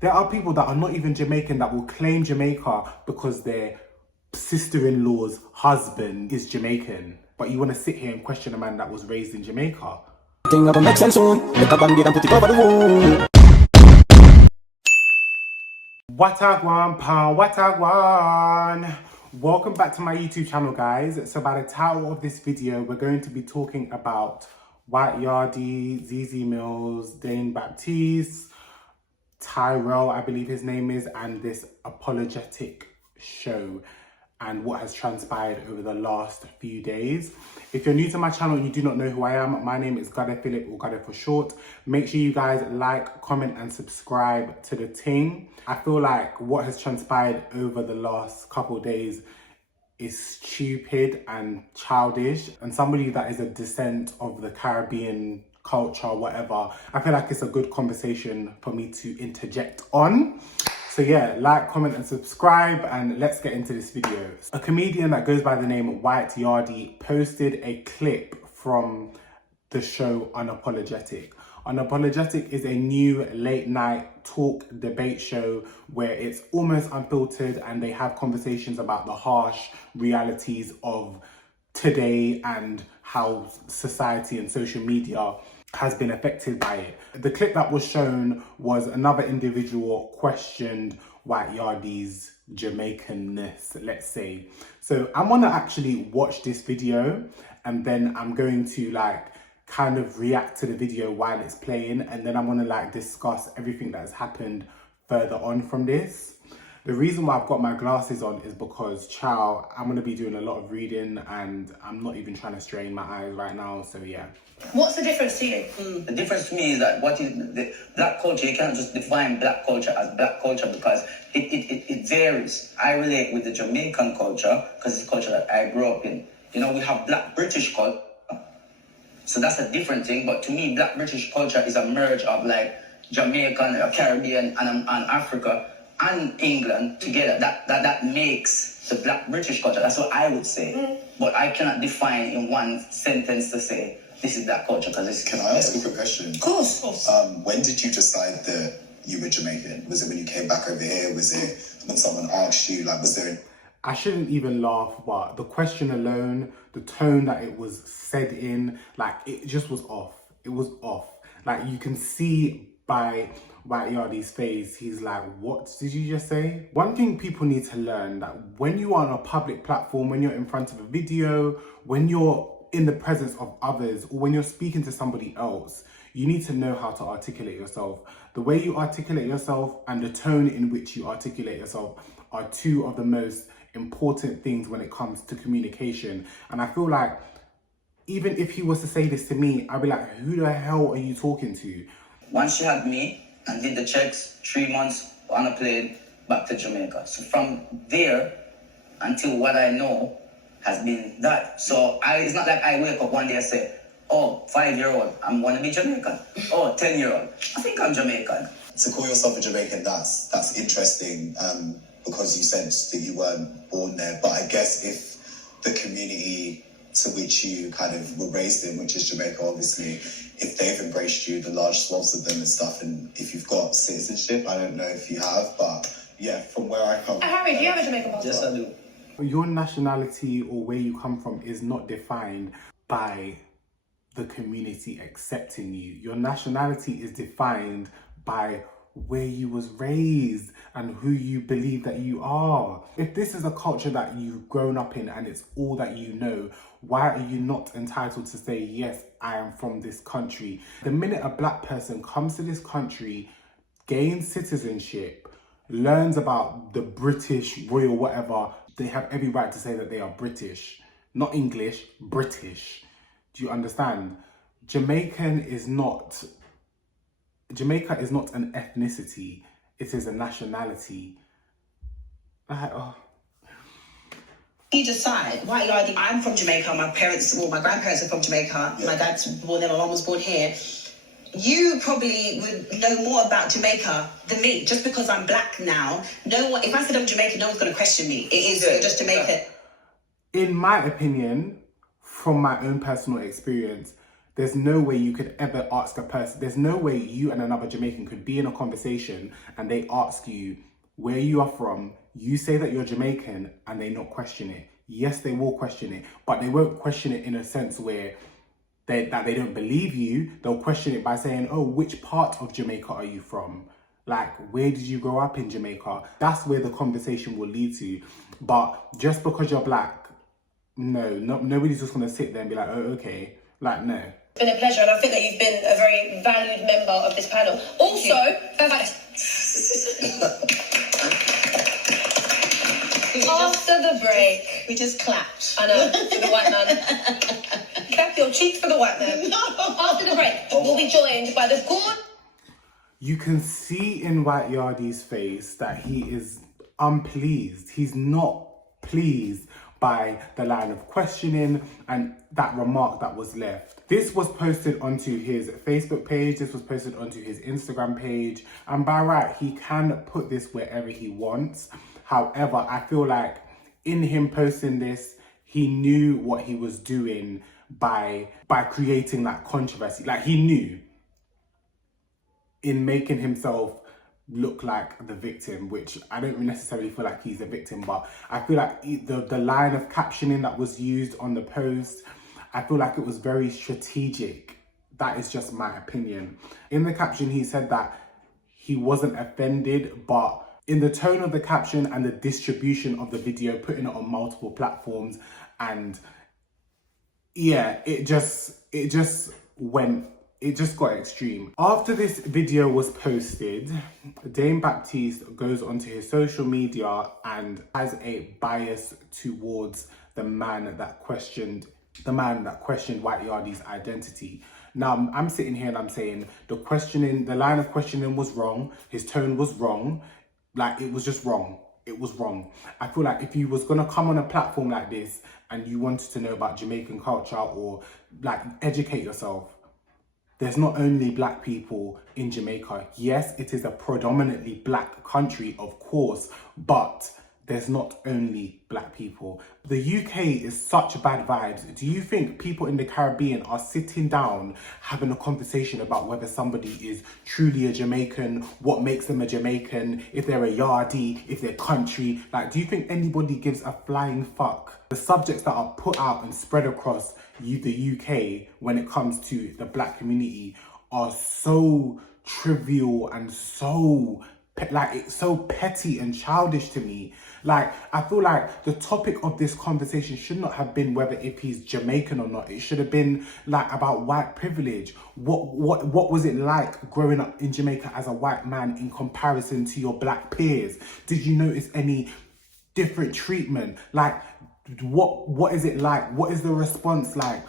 There are people that are not even Jamaican that will claim Jamaica because their sister-in-law's husband is Jamaican. But you want to sit here and question a man that was raised in Jamaica. Watagwan pound, watagwan. Welcome back to my YouTube channel, guys. So by the title of this video, we're going to be talking about White Yardie, Zeze Mills, Dane Baptiste, Tyrell, I believe his name is, and this apologetic show and what has transpired over the last few days. If you're new to my channel and you do not know who I am, my name is Phillip, or Yardie for short. Make sure you guys like, comment and subscribe to the ting. I feel like what has transpired over the last couple of days is stupid and childish, and somebody that is a descent of the Caribbean culture, whatever, I feel like it's a good conversation for me to interject on. So yeah, like, comment and subscribe, and let's get into this video. A comedian that goes by the name White Yardie posted a clip from the show Unapologetic. Unapologetic is a new late night talk debate show where it's almost unfiltered and they have conversations about the harsh realities of today and how society and social media has been affected by it. The clip that was shown was another individual questioned White Yardie's Jamaicanness, let's say. So I'm gonna actually watch this video and then I'm going to kind of react to the video while it's playing, and then I'm gonna discuss everything that has happened further on from this. The reason why I've got my glasses on is because, I'm going to be doing a lot of reading and I'm not even trying to strain my eyes right now, so yeah. What's the difference to you? The difference to me is that what is the black culture, you can't just define black culture as black culture because it varies. I relate with the Jamaican culture because it's the culture that I grew up in. You know, we have black British culture, so that's a different thing, but to me, black British culture is a merge of Jamaican, Caribbean and Africa and England together. That makes the black British culture. That's what I would say. But I cannot define in one sentence to say this is black culture because it's... Can I ask a quick question? Of course. When did you decide that you were Jamaican? Was it when you came back over here? Was it when someone asked you? Was there... I shouldn't even laugh, but the question alone, the tone that it was said in, it just was off. It was off. You can see by White Yardie's face, he's like, what did you just say? One thing people need to learn, that when you are on a public platform, when you're in front of a video, when you're in the presence of others, or when you're speaking to somebody else, you need to know how to articulate yourself. The way you articulate yourself and the tone in which you articulate yourself are two of the most important things when it comes to communication. And I feel like even if he was to say this to me, I'd be like, who the hell are you talking to? Once she had me and did the checks, 3 months on a plane back to Jamaica. So from there until what I know has been that. So it's not like I wake up one day and say, oh, 5-year-old, I'm going to be Jamaican. Oh, 10-year-old, I think I'm Jamaican. To call yourself a Jamaican, that's interesting because you said that you weren't born there. But I guess if the community to which you kind of were raised in, which is Jamaica, obviously, if they've embraced you, the large swaths of them and stuff, and if you've got citizenship, I don't know if you have, but yeah, from where I come from. Harry, do you have a Jamaican passport? Yes, I do. Your nationality or where you come from is not defined by the community accepting you. Your nationality is defined by where you was raised and who you believe that you are. If this is a culture that you've grown up in and it's all that you know, why are you not entitled to say, yes, I am from this country? The minute a black person comes to this country, gains citizenship, learns about the British royal whatever, they have every right to say that they are British. Not English, British. Do you understand? Jamaica is not an ethnicity, it is a nationality. You decide, White Yardie, I'm from Jamaica, my grandparents are from Jamaica, my dad's born there, my mum was born here. You probably would know more about Jamaica than me, just because I'm black now. If I said I'm Jamaican, no one's going to question me. It is just Jamaica. In my opinion, from my own personal experience, There's no way you could ever ask a person, there's no way you and another Jamaican could be in a conversation and they ask you where you are from, you say that you're Jamaican and they not question it. Yes, they will question it, but they won't question it in a sense where they don't believe you. They'll question it by saying, oh, which part of Jamaica are you from? Like, where did you grow up in Jamaica? That's where the conversation will lead to. But just because you're black, nobody's just gonna sit there and be like, oh, okay. Like, no. It's been a pleasure, and I think that you've been a very valued member of this panel. Also, after the break, We just clapped. I know, for the white man. Clap your cheeks for the white man. After the break, we'll be joined by the good. You can see in White Yardie's face that he is unpleased. He's not pleased by the line of questioning and that remark that was left. This was posted onto his Facebook page, this was posted onto his Instagram page, and by right, he can put this wherever he wants. However, I feel like in him posting this, he knew what he was doing by creating that controversy. Like, he knew in making himself look like the victim, which I don't necessarily feel like he's a victim, but I feel like the line of captioning that was used on the post, I feel like it was very strategic. That is just my opinion. In the caption, he said that he wasn't offended, but in the tone of the caption and the distribution of the video, putting it on multiple platforms, and yeah, it just got extreme. After this video was posted, Dane Baptiste goes onto his social media and has a bias towards the man that questioned White Yardie's identity. Now, I'm sitting here and I'm saying the line of questioning was wrong. His tone was wrong. Like, it was just wrong. It was wrong. I feel like if you was gonna come on a platform like this and you wanted to know about Jamaican culture or like educate yourself, there's not only black people in Jamaica. Yes, it is a predominantly black country, of course, but there's not only black people. The UK is such bad vibes. Do you think people in the Caribbean are sitting down having a conversation about whether somebody is truly a Jamaican, what makes them a Jamaican, if they're a Yardie, if they're country? Like, do you think anybody gives a flying fuck? The subjects that are put out and spread across the UK when it comes to the black community are so trivial and so it's so petty and childish to me. Like, I feel like the topic of this conversation should not have been whether if he's Jamaican or not. It should have been like about white privilege. What was it like growing up in Jamaica as a white man in comparison to your black peers? Did you notice any different treatment? Like, what is it like? What is the response like?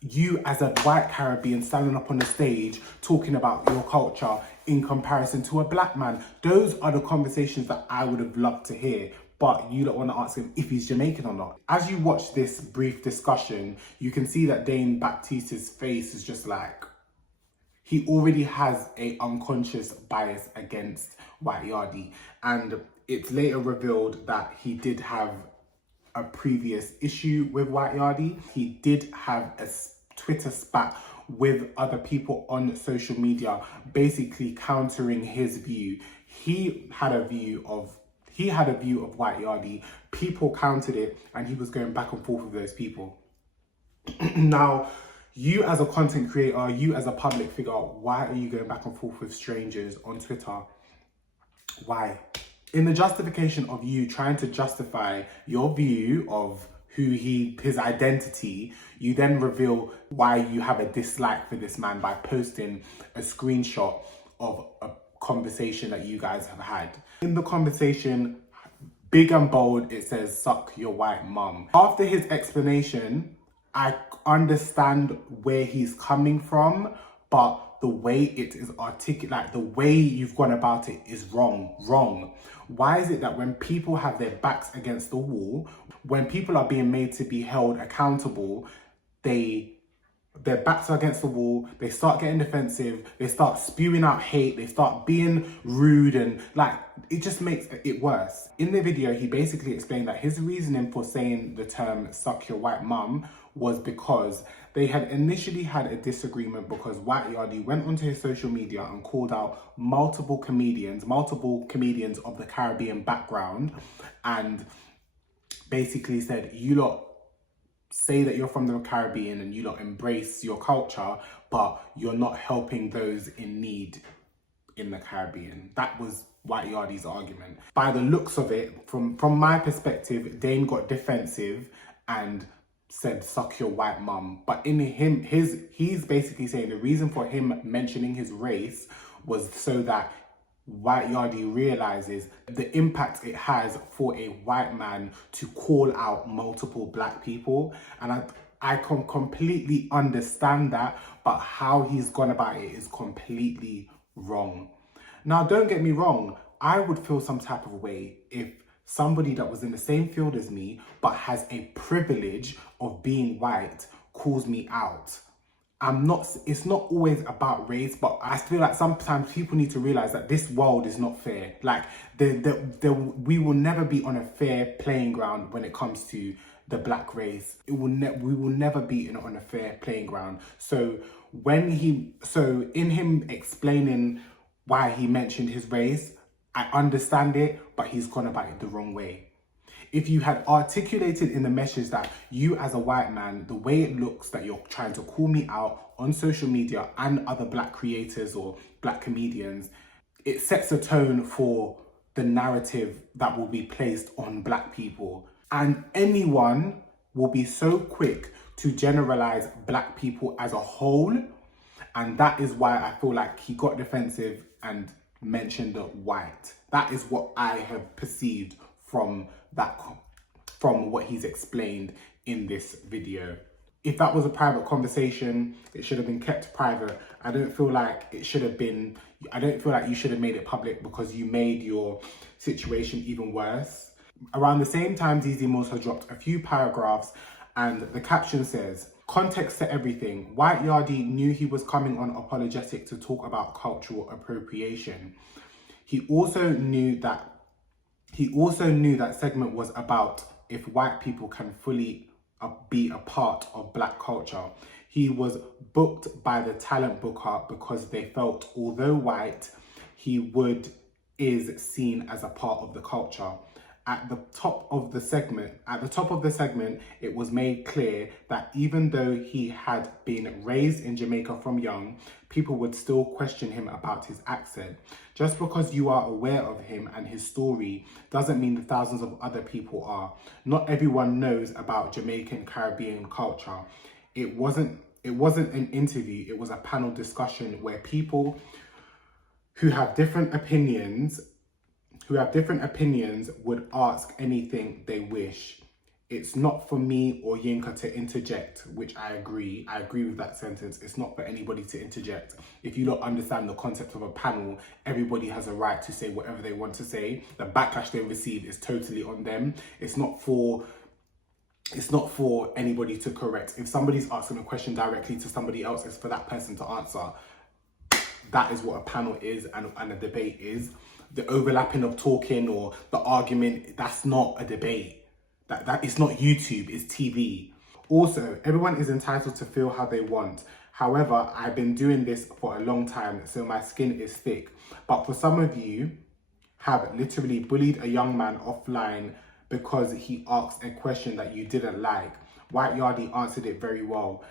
You as a white Caribbean standing up on the stage talking about your culture in comparison to a black man. Those are the conversations that I would have loved to hear, but you don't want to ask him if he's Jamaican or not. As you watch this brief discussion, you can see that Dane Baptiste's face is just like, he already has a unconscious bias against White Yardie, and it's later revealed that he did have a previous issue with White Yardie. He did have a Twitter spat with other people on social media, basically countering his view. He had a view of White Yardie. People countered it, and he was going back and forth with those people. Now, you as a content creator, you as a public figure, why are you going back and forth with strangers on Twitter? Why? In the justification of you trying to justify your view of his identity, you then reveal why you have a dislike for this man by posting a screenshot of a conversation that you guys have had. In the conversation, big and bold, it says, "Suck your white mum." After his explanation, I understand where he's coming from, but the way it is articulate, like the way you've gone about it is wrong. Why is it that when people have their backs against the wall, when people are being made to be held accountable, their backs are against the wall, they start getting defensive, they start spewing out hate, they start being rude, and like, it just makes it worse. In the video, he basically explained that his reasoning for saying the term "suck your white mum" was because they had initially had a disagreement because White Yardie went onto his social media and called out multiple comedians of the Caribbean background, and basically said, you lot say that you're from the Caribbean and you lot embrace your culture, but you're not helping those in need in the Caribbean. That was White Yardie's argument. By the looks of it, from my perspective, Dane got defensive and said, suck your white mum. But in he's basically saying the reason for him mentioning his race was so that White Yardie realizes the impact it has for a white man to call out multiple black people. And I can completely understand that, but how he's gone about it is completely wrong. Now, don't get me wrong, I would feel some type of way if somebody that was in the same field as me but has a privilege of being white calls me out. It's not always about race, but I feel like sometimes people need to realize that this world is not fair. Like, we will never be on a fair playing ground when it comes to the black race. We will never be on a fair playing ground. So in him explaining why he mentioned his race, I understand it, but he's gone about it the wrong way. If you had articulated in the message that you as a white man, the way it looks that you're trying to call me out on social media and other black creators or black comedians, it sets a tone for the narrative that will be placed on black people. And anyone will be so quick to generalize black people as a whole. And that is why I feel like he got defensive and mentioned the white. That is what I have perceived from what he's explained in this video. If that was a private conversation, it should have been kept private. I don't feel like you should have made it public because you made your situation even worse. Around the same time, Zeze Mills has dropped a few paragraphs and the caption says, context to everything. White Yardie knew he was coming on apologetic to talk about cultural appropriation. He also knew that segment was about if white people can fully be a part of black culture. He was booked by the talent booker because they felt, although white, he is seen as a part of the culture. At the top of the segment, it was made clear that even though he had been raised in Jamaica from young, people would still question him about his accent. Just because you are aware of him and his story doesn't mean that thousands of other people are. Not everyone knows about Jamaican Caribbean culture. It wasn't an interview, it was a panel discussion where people who have different opinions would ask anything they wish. It's not for me or Yinka to interject, which I agree. I agree with that sentence. It's not for anybody to interject. If you don't understand the concept of a panel, everybody has a right to say whatever they want to say. The backlash they receive is totally on them. It's not for anybody to correct. If somebody's asking a question directly to somebody else, it's for that person to answer. That is what a panel is and a debate is. The overlapping of talking or the argument, that's not a debate. That it's not YouTube, it's TV. Also, everyone is entitled to feel how they want. However, I've been doing this for a long time, so my skin is thick. But for some of you have literally bullied a young man offline because he asked a question that you didn't like. White Yardie answered it very well.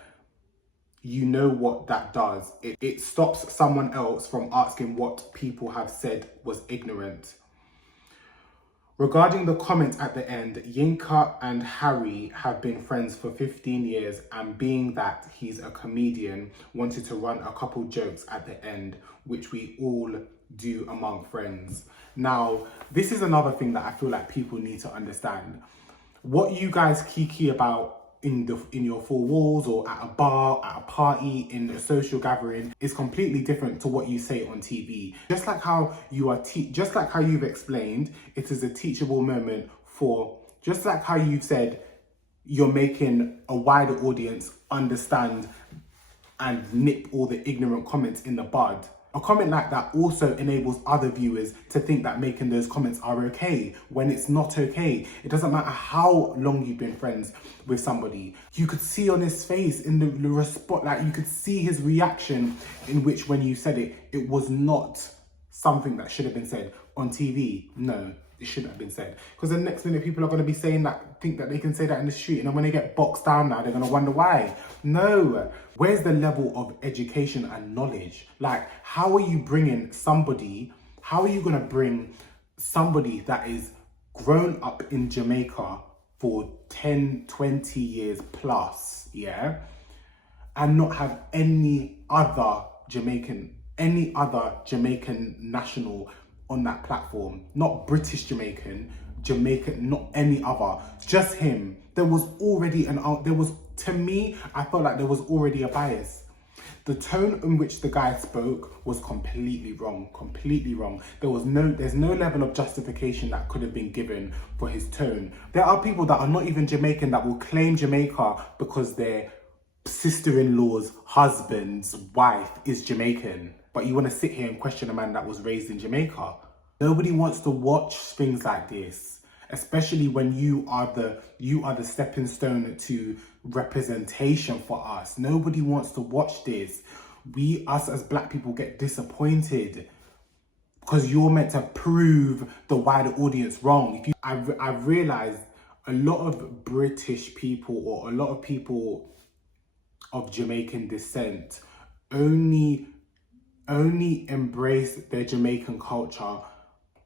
You know what that does. It stops someone else from asking what people have said was ignorant. Regarding the comment at the end, Yinka and Harry have been friends for 15 years, and being that he's a comedian, wanted to run a couple jokes at the end, which we all do among friends. Now, this is another thing that I feel like people need to understand. What you guys kiki about in your four walls or at a bar, at a party, in a social gathering is completely different to what you say on TV. Just like how you've explained, it is a teachable moment just like how you've said you're making a wider audience understand and nip all the ignorant comments in the bud. A comment like that also enables other viewers to think that making those comments are okay when it's not okay. It doesn't matter how long you've been friends with somebody. You could see on his face in the response, like you could see his reaction in which when you said it, it was not something that should have been said on TV. No, it shouldn't have been said. Because the next minute people are going to be saying that, think that they can say that in the street, and then when they get boxed down now, they're going to wonder why. No. Where's the level of education and knowledge? Like, how are you bringing somebody, how are you going to bring somebody that is grown up in Jamaica for 10, 20 years plus, yeah, and not have any other Jamaican national on that platform? Not British Jamaican, not any other, just him. There was already to me, I felt like there was already a bias. The tone in which the guy spoke was completely wrong. There's no level of justification that could have been given for his tone. There are people that are not even Jamaican that will claim Jamaica because their sister-in-law's husband's wife is Jamaican. But you want to sit here and question a man that was raised in Jamaica. Nobody wants to watch things like this, especially when you are the stepping stone to representation for us. Nobody wants to watch this. Us as black people get disappointed because you're meant to prove the wider audience wrong. I've realized a lot of British people or a lot of people of Jamaican descent only embrace their Jamaican culture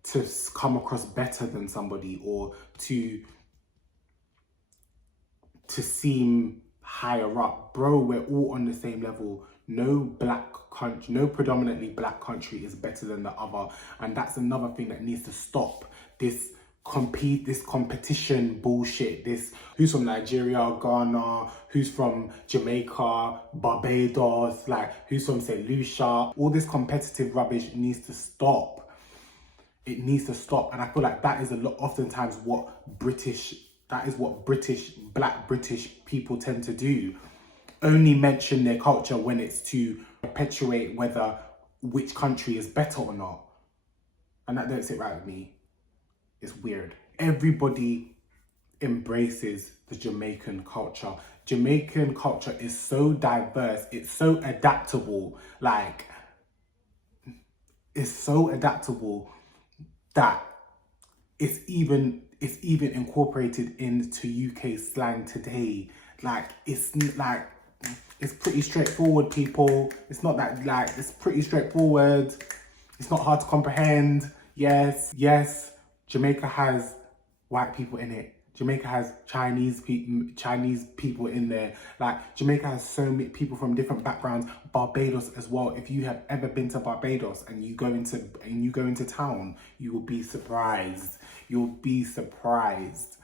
to come across better than somebody or to seem higher up. Bro, we're all on the same level. No predominantly black country is better than the other, and that's another thing that needs to stop. This competition bullshit. This who's from Nigeria, Ghana, who's from Jamaica, Barbados, like who's from St. Lucia. All this competitive rubbish needs to stop. It needs to stop. And I feel like that is oftentimes what black British people tend to do. Only mention their culture when it's to perpetuate which country is better or not. And that don't sit right with me. It's weird. Everybody embraces the Jamaican culture. Jamaican culture is so diverse. It's so adaptable. Like, it's so adaptable that it's even incorporated into UK slang today. It's pretty straightforward, people. It's not that, it's pretty straightforward. It's not hard to comprehend. Yes, Jamaica has white people in it. Jamaica has Chinese people in there. Jamaica has so many people from different backgrounds. Barbados as well. If you have ever been to Barbados and you go into town, you will be surprised. You'll be surprised.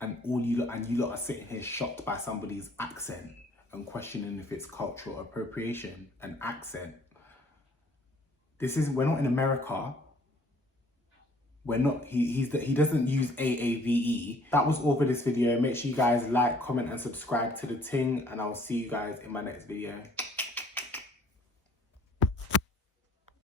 And you lot are sitting here shocked by somebody's accent and questioning if it's cultural appropriation. An accent. We're not in America. We're not, he doesn't use AAVE. That was all for this video. Make sure you guys like, comment and subscribe to the ting, and I'll see you guys in my next video.